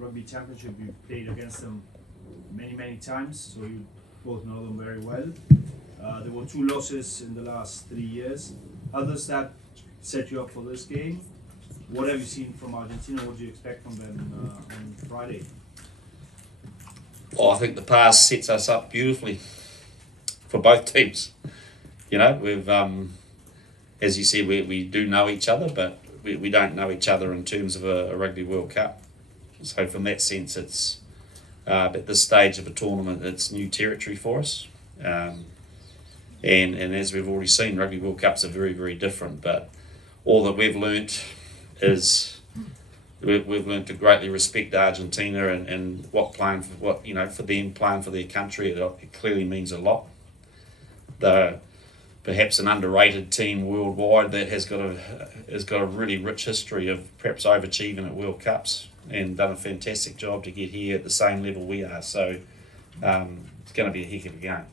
Rugby Championship. You played against them many times, so you both know them very well. There were 2 losses in the last 3 years. How does that set you up for this game? What have you seen from Argentina? What do you expect from them on Friday? Well, I think the past sets us up beautifully for both teams. You know, we've, as you said, we do know each other, but we don't know each other in terms of a Rugby World Cup. So from that sense, it's at this stage of a tournament, it's new territory for us. And as we've already seen, Rugby World Cups are very different. But all that we've learnt is we've learnt to greatly respect Argentina and for them playing for their country. It clearly means a lot. They're perhaps an underrated team worldwide that has got a really rich history of perhaps overachieving at World Cups and done a fantastic job to get here at the same level we are. So it's going to be a heck of a game.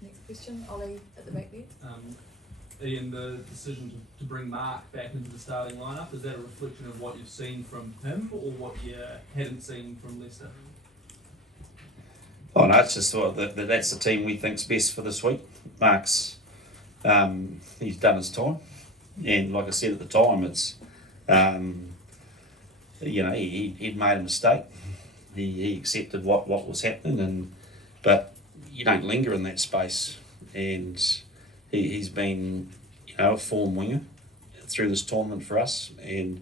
Next question, Ollie at the back there. Ian, the decision to bring Mark back into the starting lineup, is that a reflection of what you've seen from him or what you hadn't seen from Leicester? Oh no, it's just thought that that's the team we think's best for this week. Mark's, he's done his time, and like I said at the time, it's, he'd made a mistake. He accepted what was happening, but you don't linger in that space, and he's been, a form winger through this tournament for us, and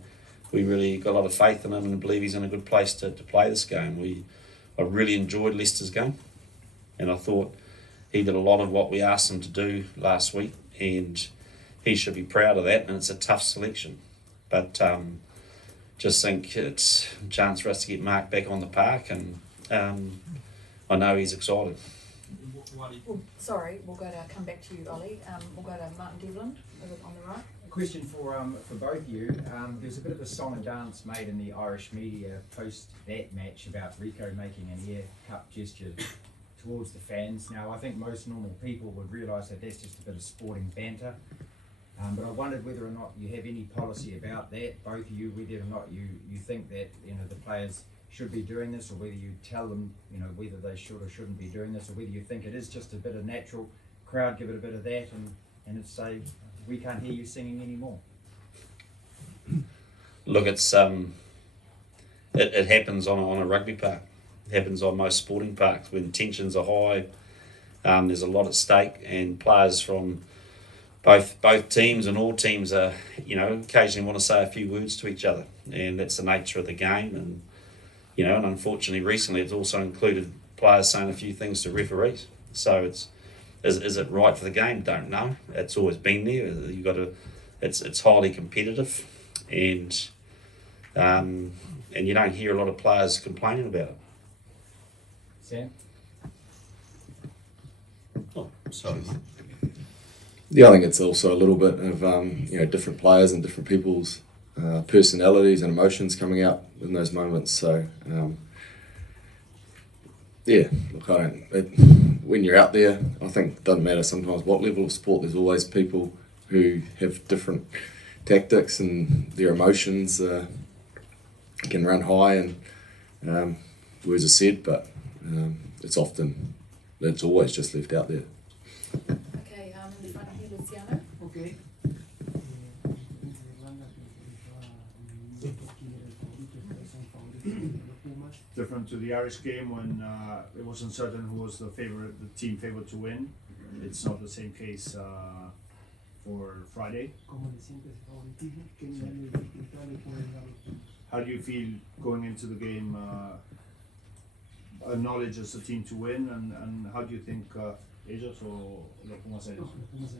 we really got a lot of faith in him and believe he's in a good place to play this game. I really enjoyed Leicester's game, and I thought he did a lot of what we asked him to do last week, and he should be proud of that, and it's a tough selection. But just think it's a chance for us to get Mark back on the park, and I know he's excited. Well, sorry, we'll come back to you, Ollie. We'll go to Martin Devlin on the right. A question for both of you. There's a bit of a song and dance made in the Irish media post that match about Rico making an air cup gesture towards the fans. Now, I think most normal people would realise that that's just a bit of sporting banter. But I wondered whether or not you have any policy about that, both of you, whether or not you think that the players should be doing this, or whether you tell them whether they should or shouldn't be doing this, or whether you think it is just a bit of natural crowd, give it a bit of that, and it's say we can't hear you singing anymore. Look, it's it happens on a rugby park. It happens on most sporting parks when tensions are high. There's a lot at stake, and players from both teams and all teams are occasionally want to say a few words to each other, and that's the nature of the game. And and unfortunately recently it's also included players saying a few things to referees. So is it right for the game? Don't know. It's always been there. You've got to. It's highly competitive, and you don't hear a lot of players complaining about it. Sam? Oh, sorry. Yeah, I think it's also a little bit of different players and different people's personalities and emotions coming out in those moments. So look, when you're out there, I think it doesn't matter sometimes what level of sport. There's always people who have different tactics, and their emotions can run high, and words are said, but it's always just left out there. Okay, in the front here, Luciano. Okay. Different to the Irish game when it was uncertain who was the team favorite to win. It's not the same case for Friday. How do you feel going into the game? Knowledge as a team to win, and how do you think ellos o los Pumas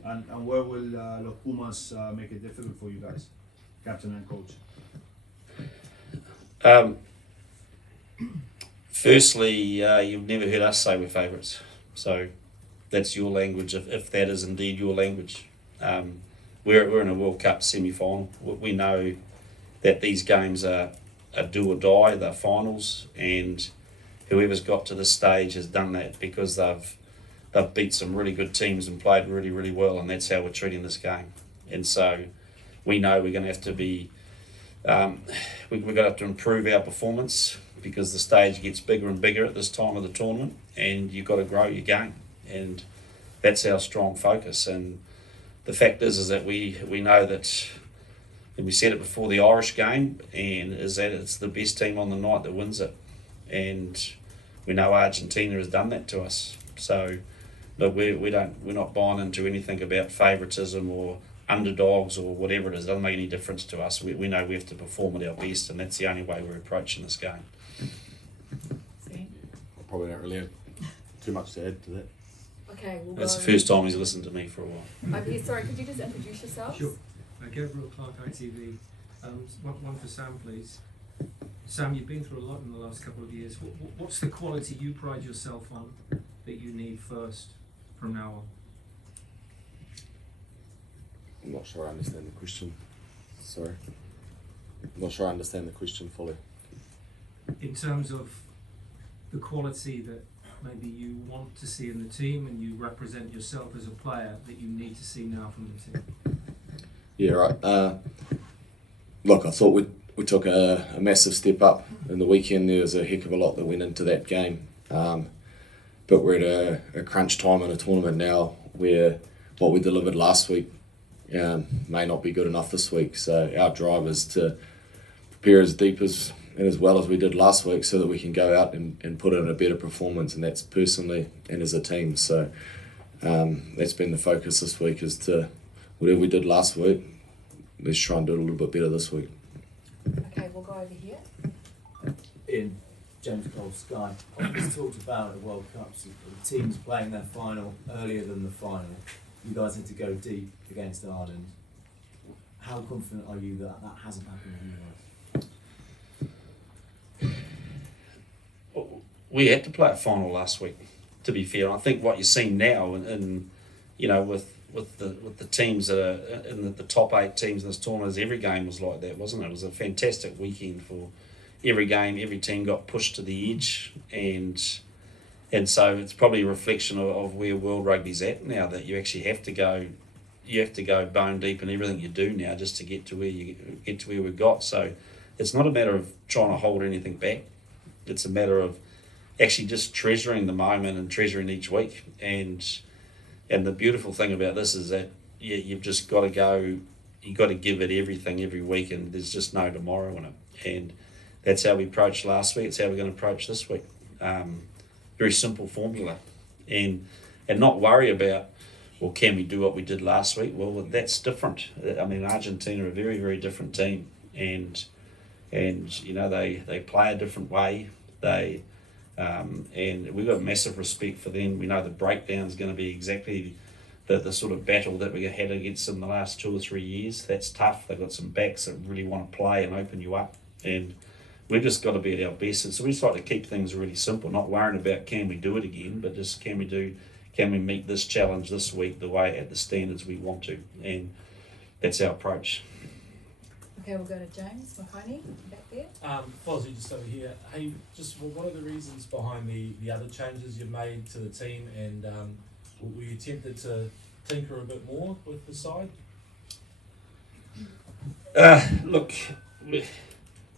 and where will los Pumas make it difficult for you guys, captain and coach? Firstly, you've never heard us say we're favourites, so that's your language, if that is indeed your language. We're in a World Cup semi-final. We know that these games are do or die, they're finals, and whoever's got to this stage has done that because they've beat some really good teams and played really well, and that's how we're treating this game. And so we know we're going to have to be we're going to have to improve our performance because the stage gets bigger and bigger at this time of the tournament, and you've got to grow your game, and that's our strong focus. And the fact is that we know that, and we said it before the Irish game, and is that it's the best team on the night that wins it, and we know Argentina has done that to us. So look, we're not buying into anything about favouritism or underdogs or whatever it is. It doesn't make any difference to us. We know we have to perform at our best, and that's the only way we're approaching this game. See? I probably don't really have too much to add to that. Okay, we'll That's go. the first time he's listened to me for a while. Okay, sorry, could you just introduce yourselves? Sure. Gabriel Clark, ITV. One for Sam, please. Sam, you've been through a lot in the last couple of years. What's the quality you pride yourself on that you need first from now on? I'm not sure I understand the question. Sorry. I'm not sure I understand the question fully. In terms of the quality that maybe you want to see in the team and you represent yourself as a player that you need to see now from the team? Yeah, right. Look, I thought we took a massive step up in the weekend. There was a heck of a lot that went into that game. But we're at a crunch time in a tournament now where what we delivered last week may not be good enough this week. So our drive is to prepare as deep as and as well as we did last week so that we can go out and put in a better performance, and that's personally and as a team. So that's been the focus this week, is to whatever we did last week, let's try and do it a little bit better this week. Okay, we'll go over here. In James Cole Sky, I've talked about the World Cups, the teams playing their final earlier than the final. You guys had to go deep against Ireland. How confident are you that that hasn't happened with you guys? We had to play a final last week, to be fair. I think what you're seeing now, and you know, with the teams that are in the top 8 teams in this tournament, is every game was like that, wasn't it? It was a fantastic weekend for every game. Every team got pushed to the edge, and so it's probably a reflection of where world rugby's at now, that you actually have to go bone deep in everything you do now just to get to where we got. So it's not a matter of trying to hold anything back. It's a matter of actually just treasuring the moment and treasuring each week. And the beautiful thing about this is that you've just got to go, you've got to give it everything every week, and there's just no tomorrow in it. And that's how we approached last week. It's how we're going to approach this week. Very simple formula. And not worry about, well, can we do what we did last week? Well, that's different. I mean, Argentina are a very, very different team. And you know, they play a different way. And we've got massive respect for them. We know the breakdown is going to be exactly the sort of battle that we had against them the last 2 or 3 years. That's tough. They've got some backs that really want to play and open you up. And we've just got to be at our best. And so we just like to keep things really simple, not worrying about can we do it again, but just can we meet this challenge this week the way, at the standards we want to. And that's our approach. Okay, we'll go to James Mahoney, back there. Fozzie, just over here. Hey, just what are the reasons behind the other changes you've made to the team, and were you tempted to tinker a bit more with the side? Look,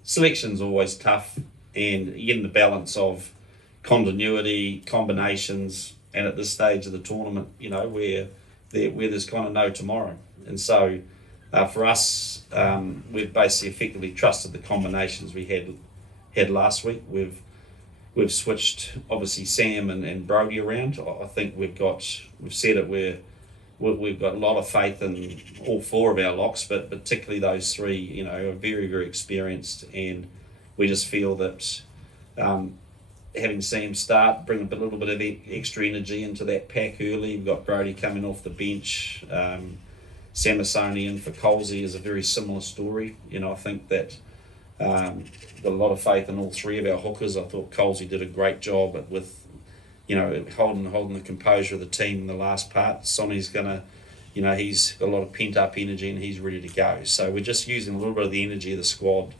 selection's always tough, and again the balance of continuity, combinations, and at this stage of the tournament, you know, where there's kind of no tomorrow. And so for us, we've basically effectively trusted the combinations we had last week. We've switched obviously Sam and Brodie around. I think we've said it, we've got a lot of faith in all 4 of our locks, but particularly those 3, you know, are very, very experienced, and we just feel that having Sam start, bring a little bit of extra energy into that pack early. We've got Brodie coming off the bench. Samasoni in for Colsey is a very similar story. You know, I think that got a lot of faith in all 3 of our hookers. I thought Colsey did a great job with, you know, holding the composure of the team in the last part. Sonny's gonna, you know, he's got a lot of pent up energy and he's ready to go. So we're just using a little bit of the energy of the squad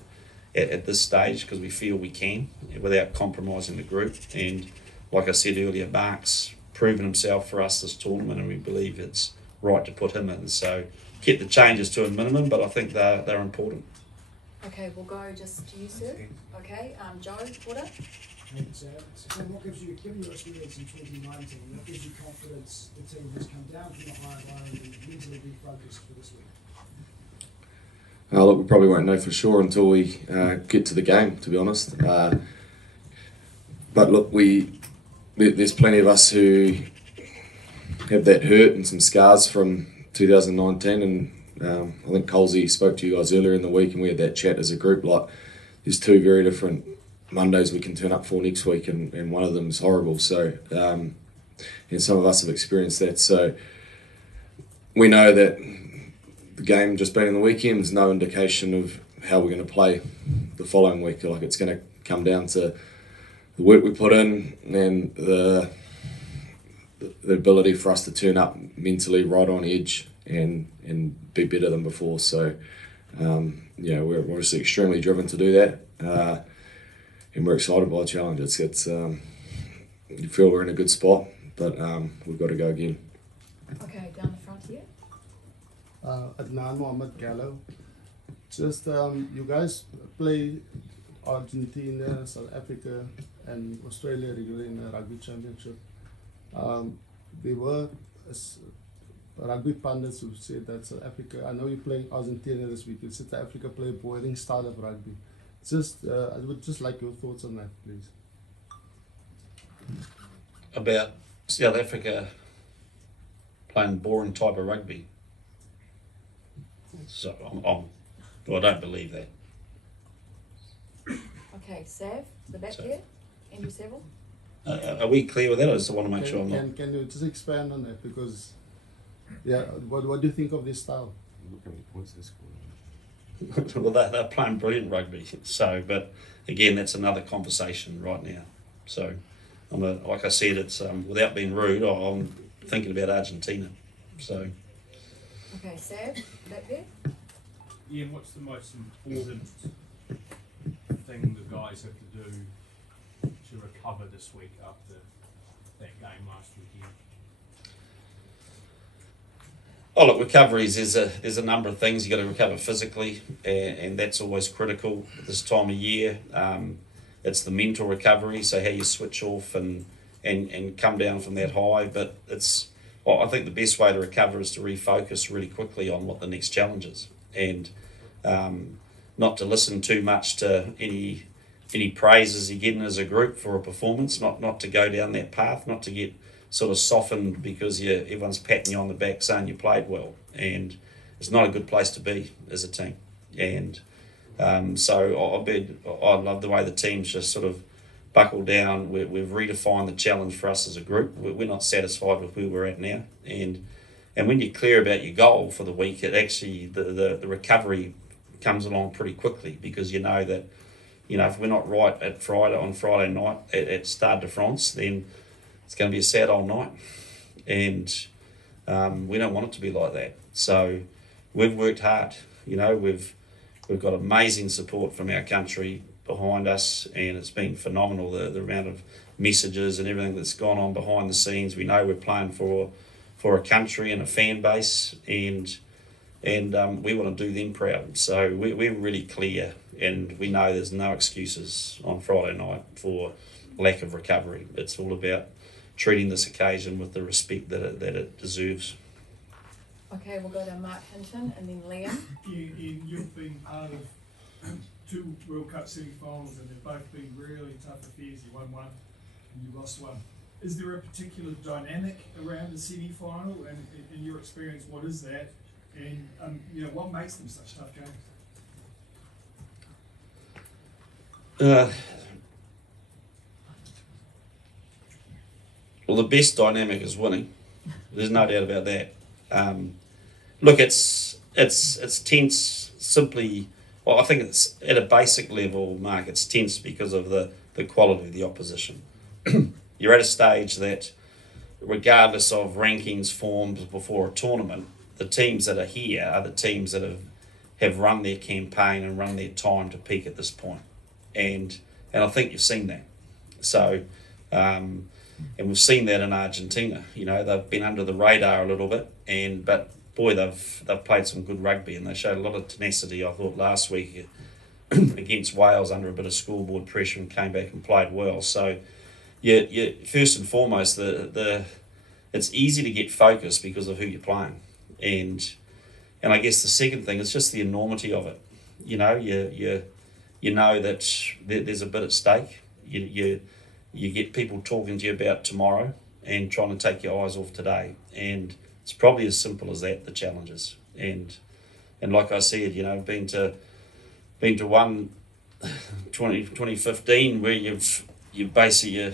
at this stage because we feel we can without compromising the group. And like I said earlier, Mark's proven himself for us this tournament, and we believe it's right to put him in. So keep the changes to a minimum, but I think they're important. Okay, we'll go just to you, sir. Okay, Joe Porter. So what gives you, given your experience in 2019, what gives you confidence the team has come down from the high environment and mentally refocused for this week? Look, we probably won't know for sure until we get to the game, to be honest. But look, there's plenty of us who have that hurt and some scars from 2019, and I think Colsey spoke to you guys earlier in the week, and we had that chat as a group. Like, there's two very different Mondays we can turn up for next week, and one of them is horrible. So, and some of us have experienced that. So, we know that the game just being on the weekend is no indication of how we're going to play the following week. Like, it's going to come down to the work we put in and the ability for us to turn up mentally right on edge and be better than before. So, we're obviously extremely driven to do that, and we're excited by the challenge. It's you feel we're in a good spot, but we've got to go again. Okay, down the front here. Adnan Mohammed Gallo. Just you guys play Argentina, South Africa, and Australia regularly in the Rugby Championship. There were rugby pundits who said that South Africa, I know you're playing Argentina this week, South Africa play a boring style of rugby. I would just like your thoughts on that, please. About South Africa playing boring type of rugby. So I don't believe that. Okay, Sav, the back there. Andrew Saville. Are we clear with that? I just want to make sure I'm not. Can you just expand on that? Because, what do you think of this style? Look how many points they scored. Well, they're playing brilliant rugby. So, but again, that's another conversation right now. So, like I said, it's without being rude, I'm thinking about Argentina. So. Okay, Sav, back there. Ian, what's the most important thing the guys have to do to recover this week after that game last weekend? Oh, look, recoveries, there's a number of things. You've got to recover physically, and that's always critical at this time of year. It's the mental recovery, so how you switch off and come down from that high. But I think the best way to recover is to refocus really quickly on what the next challenge is, and not to listen too much to any praises you're getting as a group for a performance, not to go down that path, not to get sort of softened because everyone's patting you on the back saying you played well, and it's not a good place to be as a team. And so I love the way the team's just sort of buckled down. We've redefined the challenge for us as a group. We're not satisfied with where we're at now, and when you're clear about your goal for the week, it actually the recovery comes along pretty quickly, because you know that if we're not right on Friday night at Stade de France, then it's going to be a sad old night, and we don't want it to be like that. So we've worked hard. We've got amazing support from our country behind us, and it's been phenomenal, the amount of messages and everything that's gone on behind the scenes. We know we're playing for a country and a fan base, and we want to do them proud. So we're really clear, and we know there's no excuses on Friday night for lack of recovery. It's all about treating this occasion with the respect that it deserves. Okay, we'll go to Mark Hinton and then Liam. You've been part of two World Cup semi-finals, and they've both been really tough affairs. You won one and you lost one. Is there a particular dynamic around the semi-final, and in your experience, what is that? And what makes them such tough games? Well, the best dynamic is winning. There's no doubt about that. Look, it's tense simply. Well, I think it's at a basic level, Mark. It's tense because of the quality of the opposition. You're at a stage that, regardless of rankings formed before a tournament, the teams that are here are the teams that have run their campaign and run their time to peak at this point, and I think you've seen that. So. And we've seen that in Argentina. They've been under the radar a little bit, but boy, they've played some good rugby, and they showed a lot of tenacity. I thought last week against Wales under a bit of scoreboard pressure and came back and played well. So, yeah, first and foremost, it's easy to get focused because of who you're playing, and I guess the second thing is just the enormity of it. You know, you know that there's a bit at stake. You get people talking to you about tomorrow and trying to take your eyes off today, and it's probably as simple as that. The challenges, and like I said, you know, been to one 2015 where you've basically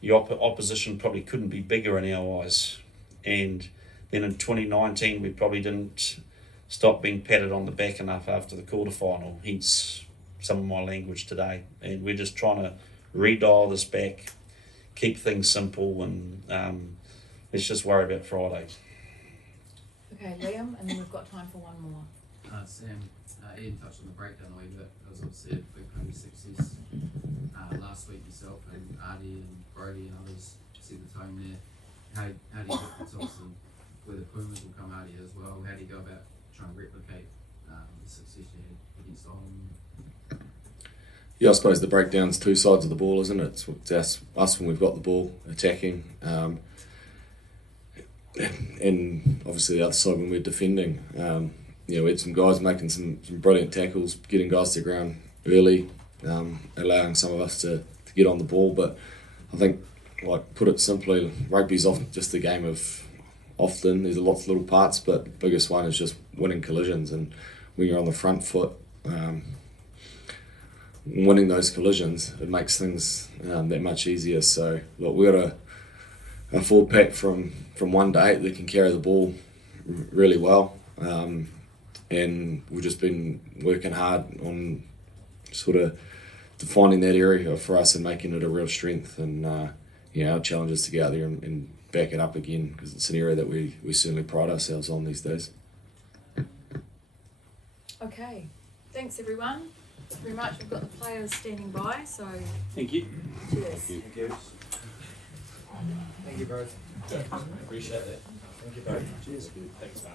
your opposition probably couldn't be bigger in our eyes, and then in 2019 we probably didn't stop being patted on the back enough after the quarterfinal, hence some of my language today. And we're just trying to redial this back, keep things simple, and let's just worry about Friday. Okay, Liam, and then we've got time for one more. Sam, Ian touched on the breakdown a wee bit. It was obviously a big home success last week. Yourself and Artie and Brody and others set the tone there. How do you get the toss, and where the Pumas will come out here as well? How do you go about trying to replicate the success you had against Ireland? Yeah, I suppose the breakdown's two sides of the ball, isn't it? It's us when we've got the ball attacking, and obviously the other side when we're defending. You know, we had some guys making some brilliant tackles, getting guys to the ground early, allowing some of us to get on the ball. But I think, like, put it simply, rugby's often just a game of often. There's lots of little parts, but the biggest one is just winning collisions. And when you're on the front foot, winning those collisions, it makes things that much easier. So, look, we've got a forward pack from 1 to 8 that can carry the ball really well. And we've just been working hard on sort of defining that area for us and making it a real strength. And our challenge is to get out there and back it up again, because it's an area that we certainly pride ourselves on these days. Okay, thanks everyone very much. We've got the players standing by, so Thank you. cheers. Thank you. Thank you both. Appreciate that. Thank you both. Cheers. Thanks, mate.